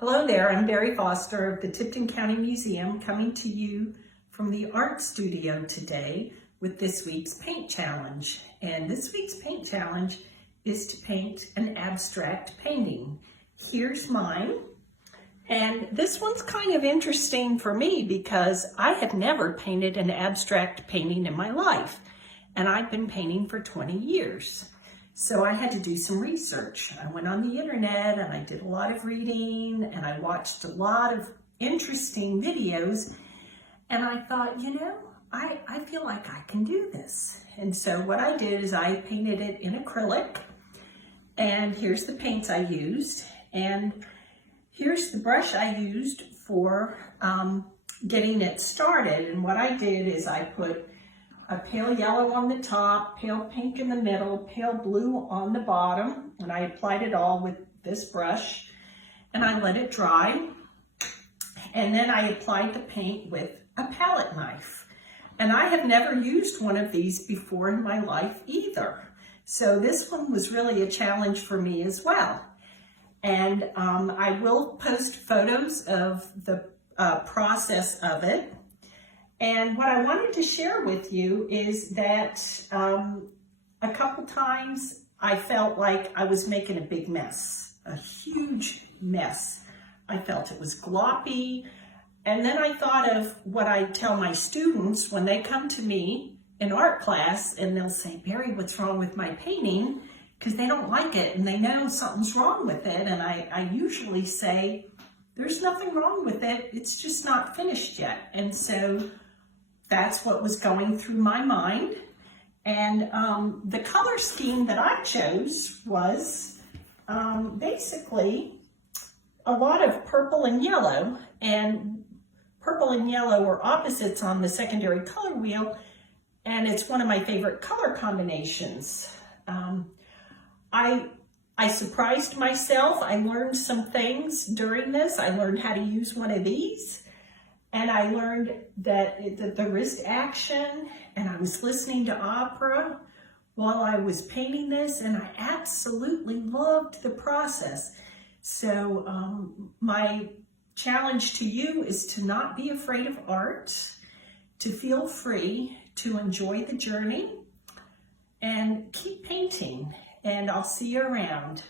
Hello there, I'm Barrie Foster of the Tipton County Museum, coming to you from the art studio today with this week's paint challenge. And this week's paint challenge is to paint an abstract painting. Here's mine. And this one's kind of interesting for me because I have never painted an abstract painting in my life. And I've been painting for 20 years. So I had to do some research. I went on the internet and I did a lot of reading and I watched a lot of interesting videos, and I thought, I feel like I can do this. And so what I did is I painted it in acrylic, and here's the paints I used, and here's the brush I used for getting it started. And what I did is I put a pale yellow on the top, pale pink in the middle, pale blue on the bottom, and I applied it all with this brush, and I let it dry. And then I applied the paint with a palette knife. And I have never used one of these before in my life either. So this one was really a challenge for me as well. And I will post photos of the process of it. And what I wanted to share with you is that a couple times I felt like I was making a big mess, a huge mess. I felt it was gloppy. And then I thought of what I tell my students when they come to me in art class and they'll say, "Barrie, what's wrong with my painting?" Because they don't like it and they know something's wrong with it. And I usually say, there's nothing wrong with it. It's just not finished yet. And so that's what was going through my mind. And the color scheme that I chose was basically a lot of purple and yellow. And purple and yellow are opposites on the secondary color wheel. And it's one of my favorite color combinations. I surprised myself. I learned some things during this. I learned how to use one of these. And I learned that the wrist action, and I was listening to opera while I was painting this, and I absolutely loved the process. So my challenge to you is to not be afraid of art, to feel free, to enjoy the journey, and keep painting. And I'll see you around.